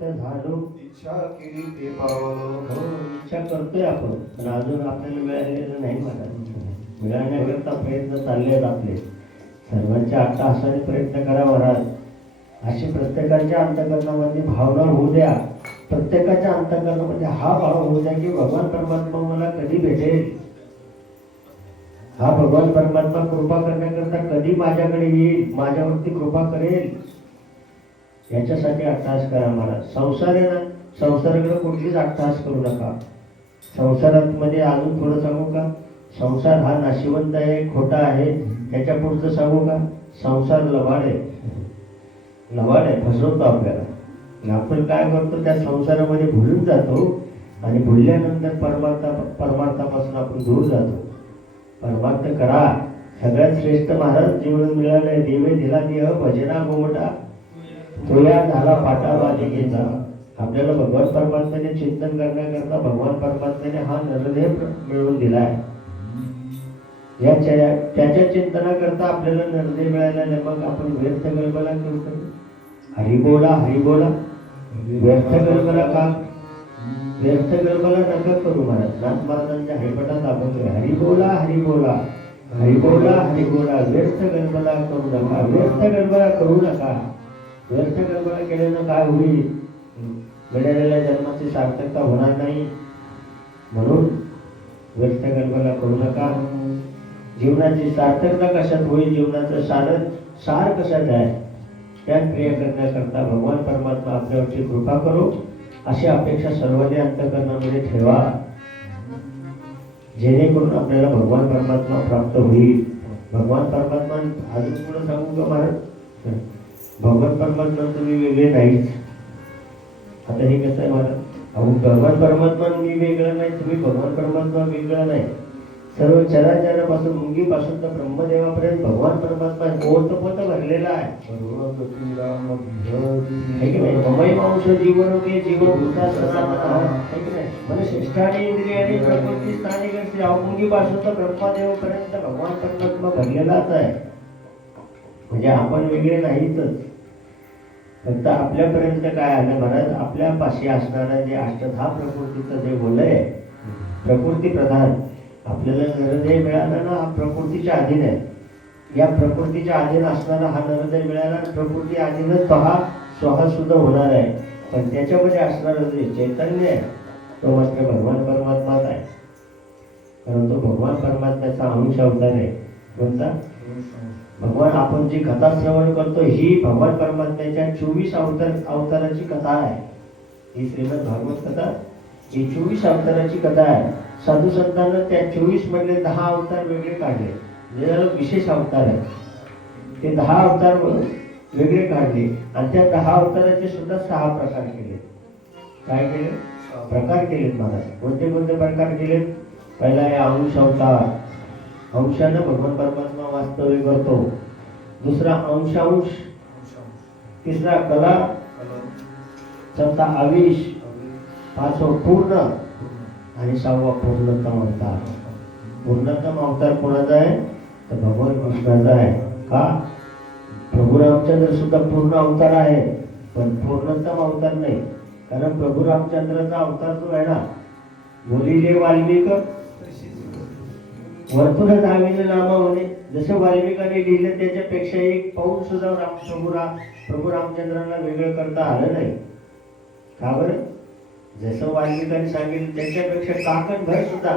तृप्त झालो. इच्छा केली ते पावलो. हो, इच्छा करतोय आपण, पण अजून आपल्याला मिळालेलं नाही. मला मिळाण्याकरता प्रयत्न चालले आहेत आपले सर्वांच्या. आता असाने प्रयत्न करा महाराज. अशी प्रत्येकाच्या अंतःकरणामध्ये भावना होऊ द्या. प्रत्येकाच्या अंतःकरणामध्ये हा भाव होऊ द्या की भगवान परमात्मा मला कधी भेटेल, हा भगवान परमात्मा कृपा करण्याकरता कधी माझ्याकडे येईल, माझ्यावरती कृपा करेल, याच्यासाठी अट्टहास करा महाराज. संसार आहे ना, संसाराकडे कुठलीच अट्टहास करू नका. संसारात मध्ये अजून थोडं सांगू का? संसार हा नाशिवंत आहे, खोटा आहे. त्याच्या पुढचं सांगू का? संसार लबाड आहे, लबाड आहे, फसवतो आपल्याला. आपण काय करतो, त्या संसारामध्ये भुलून जातो आणि भुलल्यानंतर परमार्थापासून आपण दूर जातो. परमार्थ करा. सगळ्यात श्रेष्ठ महाराज जीवन मिळालंय. देवे दिला देह भजना गोमटा, तोया झाला पाटाबालिकेचा. आपल्याला भगवान परमात्म्याने चिंतन करण्याकरता भगवान परमात्म्याने हा नरदेह मिळवून दिलाय. त्याच्या चिंतनाकरता आपल्याला नरदेह मिळाला. मग आपण व्यर्थ कल्पना करू का? हरिबोला हरिबोला, व्यर्थ कल्पना का? व्यर्थ कल्पना नका करू महाराज. नाथ महाराजांच्या हरिपटात आपण हरिबोला हरिबोला, हरिबोला हरिबोला, व्यर्थ कल्पना करू नका, व्यर्थ कल्पना करू नका. व्यर्थ कल्पना केल्यानं काय होईल? मिळालेल्या जन्माची सार्थकता होणार नाही. म्हणून व्यर्थ कल्पना करू नका. जीवनाची सार्थकता कशात होईल, जीवनाचं सार कशात आहे, त्या क्रिया करण्याकरता भगवान परमात्मा आपल्यावरची कृपा करो अशी अपेक्षा सर्वांनी अंतःकरणामध्ये ठेवा, जेणेकरून आपल्याला भगवान परमात्मा प्राप्त होईल. भगवान परमात्मा अजून पुढे सांगू का महाराज? भगवान परमात्मा तुम्ही वेगळे नाहीच. आता हे कसं आहे महाराज? अहो, भगवान परमात्मा मी वेगळा नाही, तुम्ही भगवान परमात्मा वेगळा नाही. सर्व चराचरापासून मुंगीपासून तर ब्रह्मदेवापर्यंत भगवान परमात्मा ओतपोत भरलेला आहे. ममई मांस जीवन के जीवन भूता सनातन. म्हणजे शिष्टाने इंद्रियाने प्रकृती स्थानी करते. मुंगीपासून तर ब्रह्मदेवापर्यंत भगवान परमात्मा भरलेलाच आहे. म्हणजे आपण वेगळे नाहीतच. फक्त आपल्यापर्यंत काय आलं महाराज? आपल्यापाशी असणारा जे अष्टधा प्रकृतीचं जे वलय, प्रकृती प्रधान, आपल्याला नरदेह मिळाला ना, हा प्रकृतीच्या अधीन आहे. या प्रकृतीच्या अधीन असणारा हा नरदेह मिळाला, प्रकृती अधीनच हा स्वहा सुद्धा होणार आहे. पण त्याच्यामध्ये असणारं जे चैतन्य आहे तो मात्र भगवान परमात्माच आहे. कारण तो भगवान परमात्म्याचा अंश अवतार आहे. कोणता? भगवान. आपण जी कथा श्रवण करतो ही भगवान परमात्म्याच्या 24 अवताराची कथा आहे. ही श्रीमद भागवत कथा ही 24 अवताराची कथा आहे. साधू संतांना त्या 24 मधले 10 अवतार वेगळे काढले. जे विशेष अवतार आहे ते 10 अवतार वेगळे काढले आणि त्या 10 अवताराचे सुद्धा 6 प्रकार केले. काय केले? प्रकार केलेत महाराज. कोणते कोणते प्रकार केलेत? पहिला आहे अंश अवतार. अंशानं भगवान परमात्मा वास्तव्य करतो. दुसरा अंशांश. तिसरा कला. चौथा आविष. पाचवा पूर्ण आणि 6वा पूर्णतम अवतार. पूर्णतम अवतार कोणाचा आहे? तर भगवान कृष्णाचा आहे. का? प्रभू रामचंद्र सुद्धा पूर्ण अवतार आहे पण पूर्णतम अवतार नाही. कारण प्रभू रामचंद्राचा अवतार जो आहे ना, बोलिले वाल्मिक वर्तुळ धाविले नामा म्हणे. जसं वाल्मिकाने लिहिलं त्याच्यापेक्षा एक पाऊल सुद्धा प्रभू रामचंद्रांना वेगळं करता आलं नाही. का बरं? जसं वाल्मिकाने सांगितलं त्याच्यापेक्षा काकणभर सुद्धा,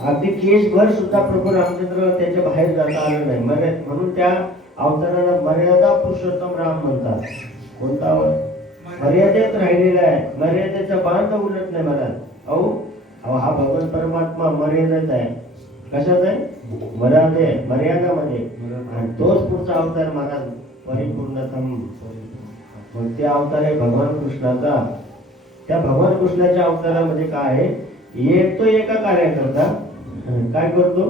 अगदी केसभर सुद्धा प्रभू रामचंद्र त्याच्या बाहेर जाता आलं नाही. म्हणून त्या अवताराला मर्यादा पुरुषोत्तम राम म्हणतात. कोणता? मर्यादेत राहिलेला आहे. मर्यादेचा बांध उलट नाही महाराज. अहो हा भगवान परमात्मा मर्यादेत आहे. कशात आहे? मर्यादामध्ये. आणि तोच पुढचा अवतार महाराज परिपूर्णतम. मग ते अवतार आहे भगवान कृष्णाचा. त्या भगवान कृष्णाच्या अवतारामध्ये काय आहे? येतो एका कार्याकरता. काय करतो?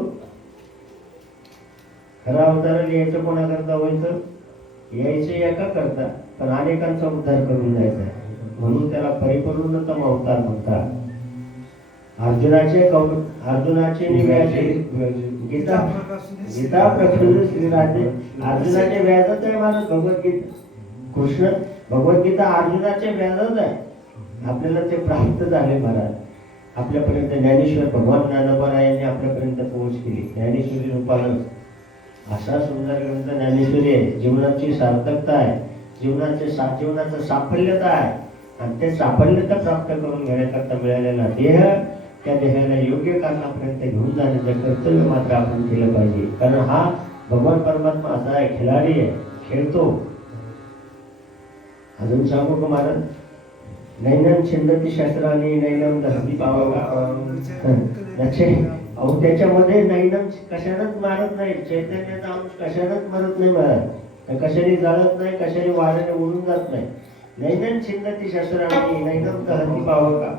खरा अवताराला यायचं कोणाकरता व्हायचं? यायचं एका करता पण अनेकांचा उद्धार करून जायचा आहे. म्हणून त्याला परिपूर्णतम अवतार म्हणतात. अर्जुनाचे निव्याचे गीता प्रकरण श्रीराजे. अर्जुनाचे व्याजच आहे माणूस भगवद्गीता. कृष्ण भगवद्गीता अर्जुनाच्या व्याजात आहे, आपल्याला ते प्राप्त झाले महाराज. आपल्यापर्यंत ज्ञानेश्वर भगवान ज्ञानोबा यांनी आपल्यापर्यंत पोहोच केली ज्ञानेश्वरी रूपानं. असा सुंदर ग्रंथ ज्ञानेश्वरी आहे. जीवनाची सार्थकता आहे, जीवनाचं साफल्यता आहे. आणि ते साफल्यता प्राप्त करून घेण्याकरता मिळालेला देह, त्या देहाला योग्य कारणापर्यंत घेऊन जाण्याचं कर्तव्य मात्र आपण केलं पाहिजे. कारण हा भगवान परमात्मा असा आहे, खिलाडी आहे, खेळतो. अजून सांगू का महाराज? नैनम छिंदती शस्त्राने नैनम दहती पावगा. अहो त्याच्यामध्ये नैनम कशानंच मारत नाही, चैतन्याचा अंश कशानंच मरत नाही महाराज. कशाने जाळत नाही, कशाने वाऱ्याने उडून जात नाही. नैनम छिंदती शस्त्राने नैनम दहती पावगा.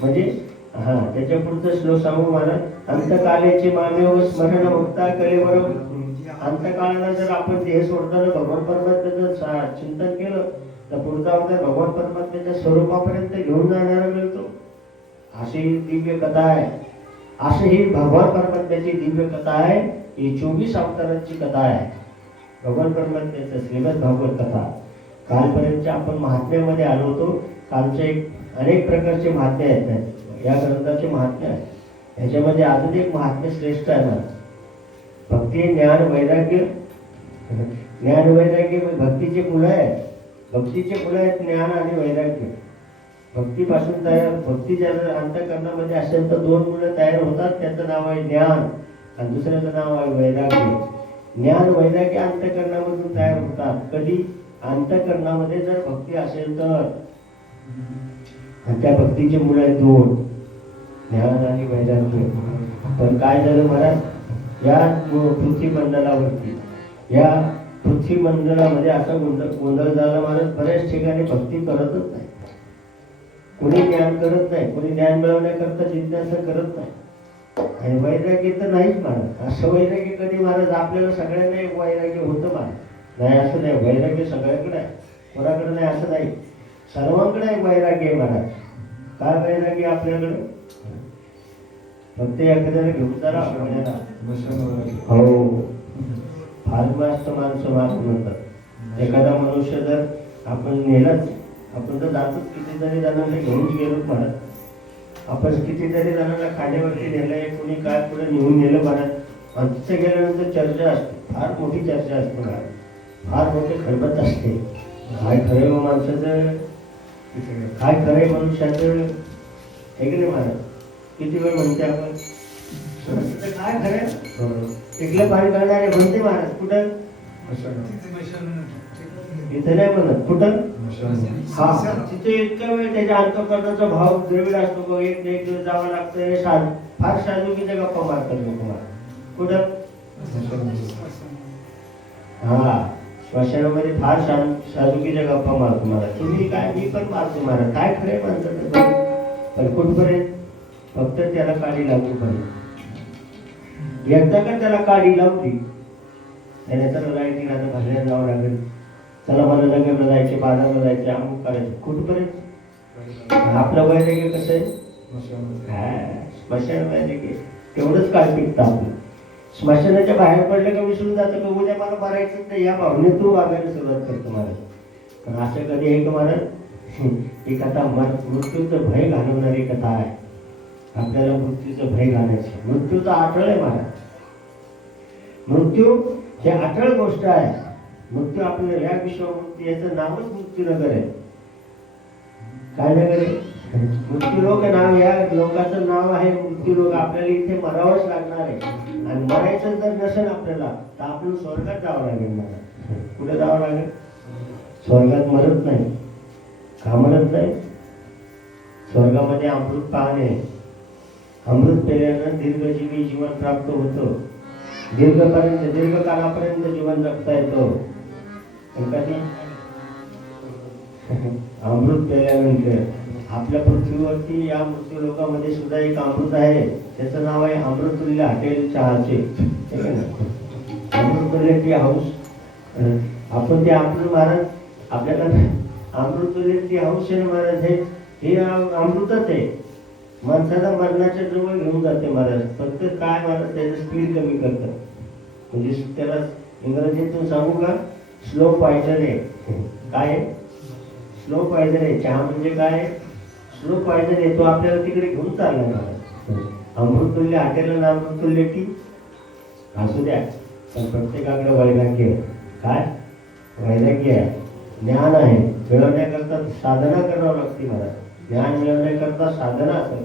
म्हणजे त्याच्या पुढचं श्लोक सांगू महाराज. अंतकालेचे मामेव स्मरण मुक्ता कलेवर. अंतकाळाला जर आपण देह सोडताना भगवान परमात्म्याचं चिंतन केलं तर पुढचा अवतार भगवान परमात्म्याच्या स्वरूपापर्यंत घेऊन जाणारा मिळतो. अशी दिव्य कथा आहे. अशी ही भगवान परमात्म्याची दिव्य कथा आहे. ही 24 अवतारांची कथा आहे भगवान परमात्म्याचं श्रीमद भागवत कथा. कालपर्यंतच्या आपण महात्म्यामध्ये आलो होतो. कालचे अनेक प्रकारचे महात्मे आहेत या ग्रंथाचे महात्मे आहे. याच्यामध्ये अजून एक महात्म्य श्रेष्ठ आहे ना, भक्ती ज्ञान वैराग्य. ज्ञान वैराग्य भक्तीचे मुलं आहेत. भक्तीचे मुलं आहेत ज्ञान आणि वैराग्य. भक्तीपासून तयार, भक्ती जर अंतःकरणामध्ये असेल तर 2 मुलं तयार होतात. त्याचं नाव आहे ज्ञान आणि दुसऱ्याचं नाव आहे वैराग्य. ज्ञान वैराग्य अंतःकरणामधून तयार होतात. कधी? अंतःकरणामध्ये जर भक्ती असेल तर. त्या भक्तीचे मुलं आहेत 2, ज्ञान आणि वैराग्य. पण काय झालं महाराज, या पृथ्वीमंडलावरती, या पृथ्वीमंडलामध्ये असा गोंधळ झाला महाराज. बऱ्याच ठिकाणी भक्ती करतच नाही, कोणी ज्ञान करत नाही, कोणी ज्ञान मिळवण्याकरता जिज्ञासा करत नाही. आणि वैराग्य तर नाहीच महाराज. असं वैराग्य कधी महाराज आपल्याला सगळ्यांना एक वैराग्य होतं महाराज. नाही असं नाही, वैराग्य सगळ्यांकडे आहे, कोणाकडे नाही असं नाही, सर्वांकडे एक वैराग्य आहे महाराज. काय वैराग्य आपल्याकडे? फक्त एखाद्याला घेऊन जरा आपल्याला हो फार मस्त माणसं मारून म्हणतात. एखादा मनुष्य जर आपण नेलाच, आपण तर जातोच कितीतरी जणांना घेऊन गेलो महाराज. आपण कितीतरी जणांना खाण्यावरती नेलंय, कोणी काय पुढे नेऊन नेलं महाराज. आणि तिथे गेल्यानंतर चर्चा असते, फार मोठी चर्चा असते महाराज, फार मोठी खळबत असते. काय खरंय माणसाचं, काय खरंय मनुष्याचं, हे की नाही महाराज? किती वेळ म्हणते आपण काय खरं टिकलं पाणी करणारे म्हणते महाराज. कुठं? इथे नाही म्हणत. कुठं? हा तिथे इतका वेळ त्याच्या अंतःकरणाचा भाव द्रविड असतो. एक दिवस जावं लागतं. फार साजूकीच्या गप्पा मारतात लोक महाराज. कुठं? हा श्मशानामध्ये फार साजूकीच्या गप्पा मारतो महाराज. तुम्ही काय, मी पण मारतो महाराज. काय खरंय म्हणतात पण कुठपर्यंत? फक्त त्याला काडी लागू पाहिजे. एकदा का त्याला काडी लावली त्याने तर लाईटीला आता भरल्या जावं लागेल. चला मला नगरला जायचे, बाजारला जायचे, अमुक करायचे. कुठपर्यंत? आपलं वैराग्य कसं आहे? स्मशान वैराग्य तेवढंच काळ टिकतं आपलं. स्मशानाच्या बाहेर पडलं का विसरून जातं का उद्या मला मारायचं नाही, या भावनेत तू वागायला सुरुवात करतो महाराज. पण असं कधी आहे का महाराज? ही कथा मृत्यूचं भय घालवणारी कथा आहे. आपल्याला मृत्यूचं भय घालायचं. मृत्यूचा अटळ आहे महाराज. मृत्यू हे अटळ गोष्ट आहे. मृत्यू आपल्याला या विश्वामध्ये याचं नावच मृत्यूनगर आहे. काय नगर आहे? मृत्यूलोक नाव, या लोकांचं नाव आहे मृत्यूलोक. आपल्याला इथे मरावंच लागणार आहे. आणि मरायचं जर नसेल आपल्याला तर आपण स्वर्गात जावं लागेल मला. कुठे जावं लागेल? स्वर्गात मरत नाही. का मरत नाही? स्वर्गामध्ये अमृत पाहणे, अमृत पेल्यानं दीर्घजीवी जीवन प्राप्त होतं. दीर्घकालापर्यंत जीवन जगता येतं. कधी? अमृत पेल्यानंतर. आपल्या पृथ्वीवरती या मृत्यू लोकामध्ये सुद्धा एक अमृत आहे. त्याचं नाव आहे अमृतुल्य हॉटेल चहाचे. Amruttulya tea house. आपण ते आपलं महाराज, आपल्याला अमृतुल्य टी हाऊस आहे महाराज. हे अमृतच आहे. माणसाला मरणाच्या जवळ घेऊन जाते महाराज. फक्त काय महाराज, त्याचं स्पीड कमी करतं. म्हणजे त्याला इंग्रजीतून सांगू का? स्लो पॉयझन आहे. काय आहे? स्लो पॉयझन आहे. चहा म्हणजे काय? स्लो पॉयझन आहे. तो आपल्याला तिकडे घेऊन चालला ना. अमृतुल्य हॉटेलला नाम अमृतुल्य टी असू द्या, पण प्रत्येकाकडे वैराग्य आहे. काय वैराग्य आहे? ज्ञान आहे. मिळवण्याकरता साधना करावं लागते मला. ज्ञान मिळवण्याकरता साधना असेल.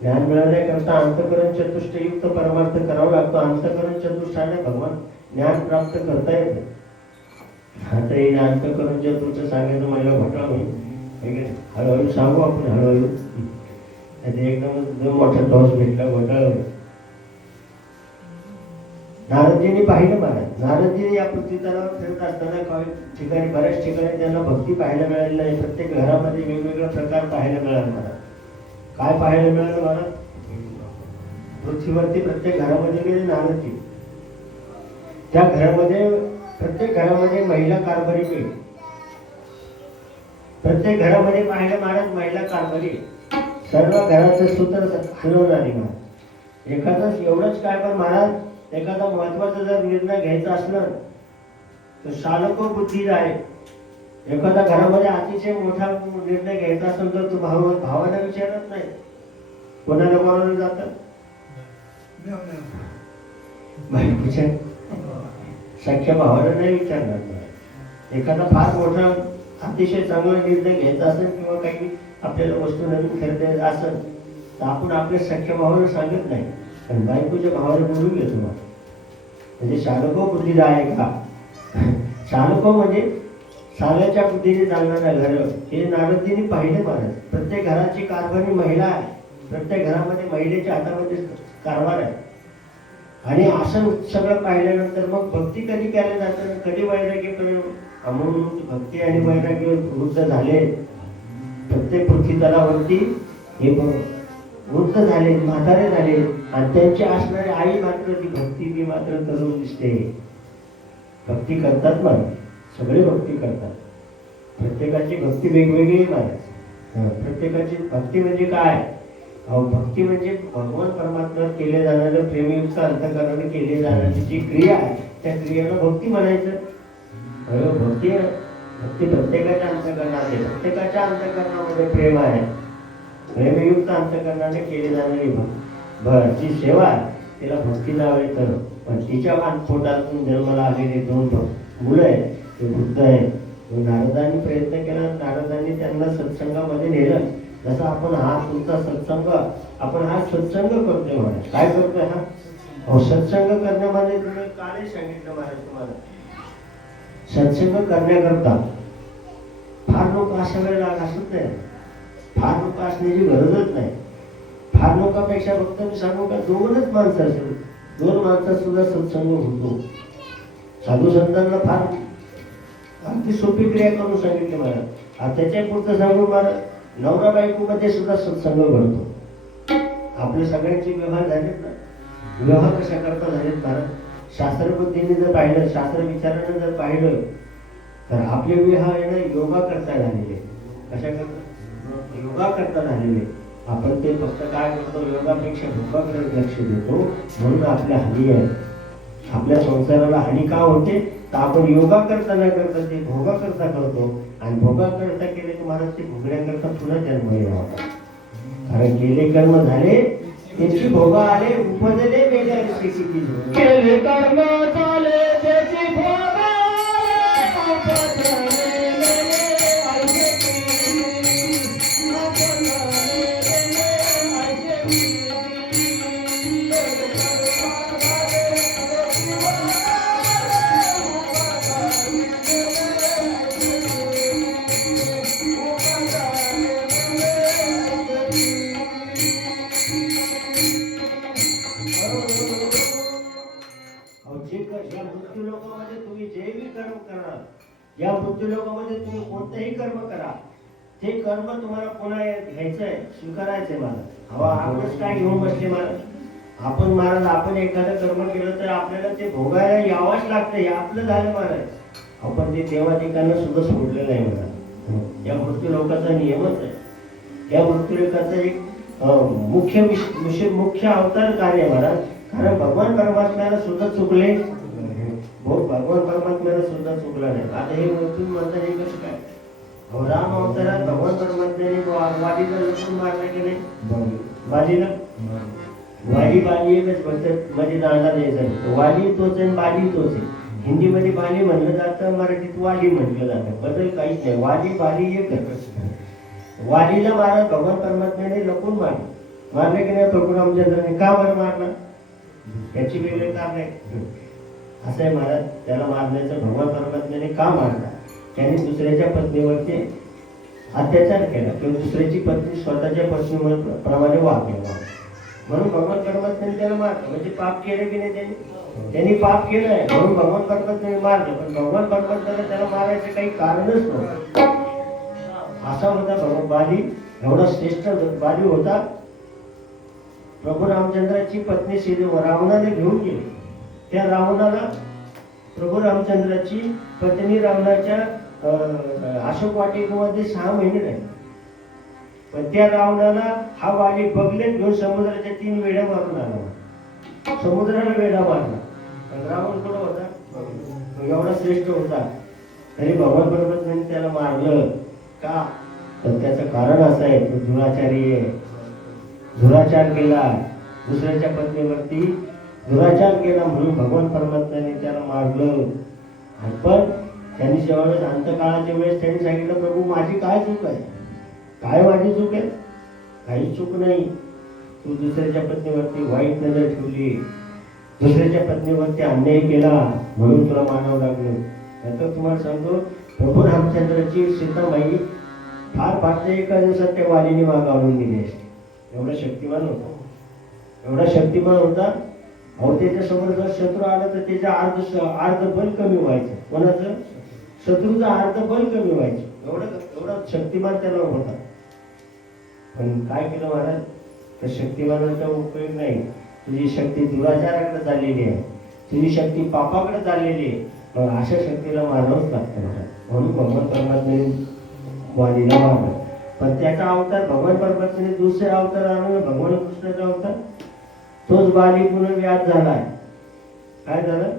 ज्ञान मिळवण्याकरता अंतःकरण चतुष्टयुक्त परमार्थ करावा लागतो. अंतःकरण चतुष्टाने भगवान ज्ञान प्राप्त करता येतं. आता हे अंतःकरण चतुर्थ सांगायचं मला घोटाळा होईल. हळूहळू सांगू आपण, हळूहळू. एकदम मोठा टॉस भेटला, घोटाळा होईल. नारदजींनी पाहिलं मला. नारदजी या पृथ्वीतलावर फिरत असताना काही ठिकाणी, बऱ्याच ठिकाणी त्यांना भक्ती पाहायला मिळाली नाही. प्रत्येक घरामध्ये वेगवेगळे प्रकार पाहायला मिळाले मला. काय पाहायला मिळालं मला? पृथ्वीवरती प्रत्येक घरामध्ये गेले नारदजी. त्या घरामध्ये, प्रत्येक घरामध्ये महिला कारभारी मिळेल. प्रत्येक घरामध्ये पाहायला महाराज महिला कारभारी. सर्व घराचं सूत्र हलवणारी महाराज. एखादंच एवढंच काय, पण महाराज एखादा महत्वाचा जर निर्णय घ्यायचा असला तर शालको बुद्धी आहे. एखाद्या घरामध्ये अतिशय मोठा निर्णय घ्यायचा असेल तर तू भावाला विचारत नाही. कोणाला बोलावलं जातं? बायकोच्या सख्या भावाला नाही विचारणार. एखादा फार मोठा अतिशय चांगला निर्णय घ्यायचा असेल किंवा काही आपल्याला वस्तू नवीन खरेदी असेल तर आपण आपल्या सख्या भावाला सांगत नाही, पण बायकोच्या भावाला बोलून घेतो. म्हणजे शालको बुद्धीला आहे का? शालको म्हणजे साल्याच्या बुद्धीने चालणारा घर. हे नारदजींनी पाहिले महाराज. प्रत्येक घराची कारभारी महिला आहे. प्रत्येक घरामध्ये महिलेच्या हातामध्ये कारभार आहे. आणि असं सगळं पाहिल्यानंतर मग भक्ती कधी केल्या जातं, कधी वैराग्य म्हणून भक्ती आणि वैराग्य वृद्ध झाले. प्रत्येक पृथ्वी तलावरती हे वृद्ध झाले, म्हातारे झाले, आणि त्यांची असणारी आई मात्र ती भक्ती ती मात्र तरुण दिसते. भक्ती करतात ना, सगळे भक्ती करतात. प्रत्येकाची भक्ती वेगवेगळी आहे. प्रत्येकाची भक्ती म्हणजे काय? भक्ती म्हणजे भगवान परमात्म्यावर केले जाणारे प्रेमयुक्त अंतःकरणाने केली जाणारी जी क्रिया आहे त्या क्रियेला भक्ती म्हणायचं. भक्ती भक्ती प्रत्येकाच्या अंतःकरणात आहे. प्रत्येकाच्या अंतःकरणामध्ये प्रेम आहे. प्रेमयुक्त अंतःकरणाने केली जाणारी जी सेवा आहे तिला भक्ती नाव येतं. पण तिच्या पोटातून जन्माला आलेले दोन मुलं आहेत, ते वृद्ध आहेत. नारदांनी प्रयत्न केला. नारदांनी त्यांना सत्संगामध्ये नेलं. जसं आपण हा तुमचा सत्संग, आपण हा सत्संग करतोय महाराज. काय करतोय हा? सत्संग करण्यामध्ये तुम्ही काय सांगितलं महाराज तुम्हाला? सत्संग करण्याकरता फार लोक अशा वेळेला असत नाही. फार लोक असण्याची गरजच नाही. फार लोकांपेक्षा फक्त मी सांगू का, दोनच माणसं असेल, दोन माणसात सुद्धा सत्संग होतो. साधू संतांना फार अगदी सोपी क्रिया करून सांगितली मला. त्याच्या पुढचं सांगून मला नवरा बायको मध्ये सुद्धा सत्संग घडतो. आपले सगळ्यांचे व्यवहार झालेत ना. व्यवहार कशा करता झालेत महाराज? शास्त्रबुद्धीने जर पाहिलं, शास्त्र विचाराने जर पाहिलं तर आपले व्यवहार आहे ना योगा करता झालेले. कशा करता? योगा करता झालेले. आपण ते फक्त काय करतो, योगापेक्षा भोगाकडे लक्ष देतो, म्हणून आपल्या हानी आहे. आपल्या संसाराला हानी का होते तर आपण योगा करता न करता ते भोगा करता करतो. आणि भोगा करता केले तुम्हाला ते भोगण्याकरता पुन्हा जन्म यावा. कारण केले कर्म झाले त्याची भोगा आले, उपजले वेगळ्या केले कर्म झाले त्याची भोगा या मृत्यूलोकामध्ये तुम्ही कोणतेही कर्म करा, ते कर्म तुम्हाला पुन्हा घ्यायचंय, स्वीकारायचंय. मला हवा आपणच काय घेऊन बसले महाराज? आपण महाराज आपण एखादं कर्म केलं तर आपल्याला ते भोगायला यावंच लागतं. हे आपलं झालं महाराज. आपण ते देवाधिकांना सुद्धा सोडलेलं आहे महाराज. या मृत्यूलोकाचा नियमच आहे. या मृत्यूलोकाचा एक मुख्य अवतार कार्य महाराज. कारण भगवान परमात्म्याला सुद्धा चुकले भाऊ भगवान परमात्म्याला सुद्धा चुकला नाही. आता हे तुम्ही म्हणता हे कसं काय? अहो, राम अवतारात भगवान परमात्म्याने वालीला लपून मारलं की नाही? वालीला बाली एकच फक्त मध्ये दांडा द्यायचा नाही. वाली तोच आहे, बाली तोच आहे. हिंदीमध्ये बाली म्हणलं जातं, मराठीत वाली म्हटलं जातं. बदल काहीच नाही. वाली बाली एकच. वालीला महाराज भगवान परमात्म्याने लपून मारले की नाही? प्रभू रामचंद्राने का बरं मारला? याची वेगळे कारण आहे. असं आहे महाराज, त्याला मारण्याचं भगवान परमात्म्याने का मारला? त्याने दुसऱ्याच्या पत्नीवरती अत्याचार केला किंवा दुसऱ्याची पत्नी स्वतःच्या पत्नीवर प्रमाणे वागला, म्हणून भगवान परमात्म्याने त्याला मारलं. म्हणजे पाप केलं की नाही त्यांनी पाप केलंय म्हणून भगवान परमात्म्याने मारलं. पण भगवान परमात्म्याला त्याला मारायचं काही कारणच नव्हतं. असा होता भगवान बाली, एवढा श्रेष्ठ बाली होता. प्रभू रामचंद्राची पत्नी सीते रावणाने घेऊन गेली. त्या रावणाला प्रभू रामचंद्राची पत्नी रावणाच्या अशोक वाटिकेमध्ये 6 महिने राहिले. पण त्या रावणाला हा वाली बगलेत घेऊन समुद्राच्या 3 वेढ्या मारून आला. समुद्राला वेढा मारला. पण रावण कुठं होता? एवढा श्रेष्ठ होता तरी भगवान परमात्म्याने त्याला मारलं का? तर त्याचं कारण असं आहे, तो दुराचारी आहे. दुराचार केला, दुसऱ्याच्या पत्नीवरती दुराचार केला म्हणून भगवान परमात्म्याने त्याला मारलं. पण त्यांनी शेवटच अंतकाळाच्या वेळेस त्यांनी सांगितलं, प्रभू माझी काय चूक आहे? काय माझी चूक आहे? काही चूक नाही. तू दुसऱ्याच्या पत्नीवरती वाईट नजर ठेवली, दुसऱ्याच्या पत्नीवरती अन्याय केला म्हणून तुला मानावं लागलं. नंतर तुम्हाला सांगतो, प्रभू रामचंद्राची सीतामाई फार एका दिवसात त्या वालीने मागावून दिली असते. एवढा शक्तिमान होता, एवढा शक्तिमान होता. अहो, त्याच्या समोर जर शत्रू आला तर त्याच्या अर्ध बल कमी व्हायचं. कोणाचं? शत्रूचं अर्ध बल कमी व्हायचं. एवढा शक्तिमान त्याला होता. पण काय केलं महाराज? तर शक्तिमानाचा उपयोग नाही. तुझी शक्ती दुराचाराकडे चाललेली आहे, तुझी शक्ती पापाकडे चाललेली आहे. मग अशा शक्तीला मारावंच लागतं महाराज. म्हणून भगवान परमात्म्याने वालीला मारलं. पण त्याचा अवतार भगवान परमात्म्याने दुसरे अवतार आणून भगवान कृष्णाचा अवतार, तोच बाली पुन्हा व्याज झालाय. काय झालं?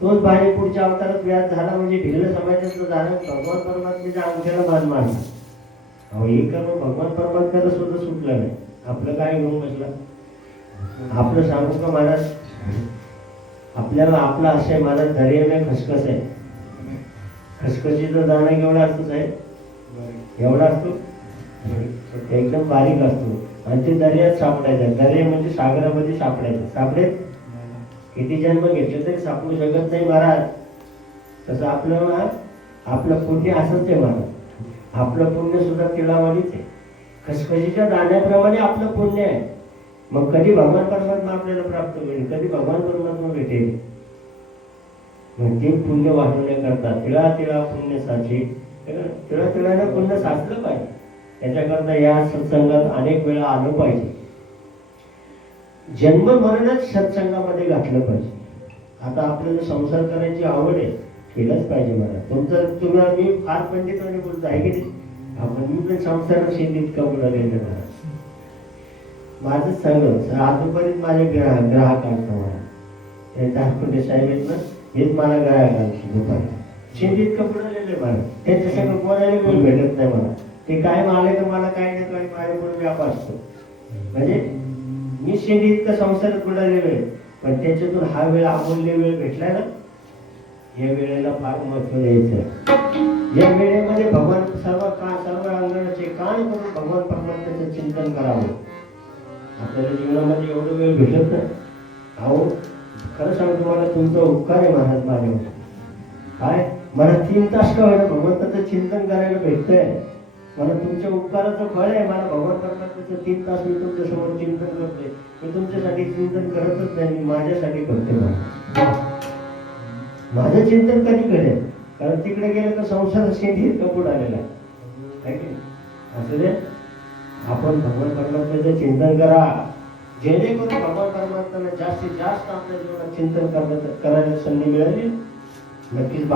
तोच बाली पुढच्या अवतारात व्याज झाला. म्हणजे भिल्ल समाजाचं झालं. भगवान परमात्म्याच्या अंगठ्याला मान मारला. अहो, हे का मग भगवान परमात्म्याला सुद्धा सुटलं नाही. आपलं काय घेऊन बसला? आपलं सांगू का महाराज? आपल्याला आपला आशय महाराज दर्या में खसखस आहे. खसखशीचा दाणा केवढा असतो साहेब? एवढा असतो, एकदम बारीक असतो. आणि ते दर्यात सापडायचं. दर्या म्हणजे सागरामध्ये सापडायचं. सापडेल किती जन्म घेतले तरी सापडू शकत नाही महाराज. तसं आपलं पुण्य असंच आहे महाराज. आपलं पुण्य सुद्धा तिळावानीच आहे. खसखशीच्या दाण्याप्रमाणे आपलं पुण्य आहे. मग कधी भगवान परमात्मा आपल्याला प्राप्त होईल? कधी भगवान परमात्मा भेटेल? मग ते पुण्य वाढवण्याकरता तिळा पुण्य साचे, तिळाने पुण्य साचलं पाहिजे. त्याच्याकरता या सत्संगात अनेक वेळा आलं पाहिजे. जन्म मरणच सत्संगामध्ये घातलं पाहिजे. आता आपल्याला संसार करायची आवड आहे, केलंच पाहिजे मला. तुम्ही फार पंडितपणे बोलता आहे की नाही? आपण मी पण संसारात शेतीत कपडा गेलं ना. माझं सगळं आजपर्यंत माझे ग्राहक आणतो मला. हे दाखवते साहेब आहेत ना, हेच मला ग्राहक आणतो. दुपारी शेतीत कपडा गेले मला. त्याच्या सगळं बोलायला वेळ भेटत नाही मला. ते काय आले तर मला काही ना काही माझ्याकडून व्याप असतो. म्हणजे मी शेती इतकं संसारात बुडालेलो आहे, पण त्याच्यातून हा वेळ अमूल्य वेळ भेटला ना, या वेळेला फार महत्व द्यायचं. या वेळेमध्ये भगवान सर्व अंगणाचे कान करून भगवान परमात्म्याचं चिंतन करावं. आपल्याला जीवनामध्ये एवढं वेळ भेटत नाही. अहो, खरं सांगतो, मला तुमचा उपकार आहे महाराज माझ्यावर. काय मला 3 तास का होईना भगवंताचं चिंतन करायला भेटतंय. मला तुमच्या उपकाराचं फळ आहे. मला भगवान परमात्म्याचं 3 तास मी तुमच्या समोर चिंतन करतोय. मी तुमच्यासाठी चिंतन करतच नाही, मी माझ्यासाठी करते. माझं चिंतन कधी करेल? कारण तिकडे गेलं तर संसार शेती कपूड आलेला आहे की नाही? असं दे, आपण भगवान परमात्म्याचं चिंतन करा, जेणेकरून भगवान परमात्म्याला जास्तीत जास्त आपल्या जीवनात चिंतन करायला संधी मिळाली. नक्कीच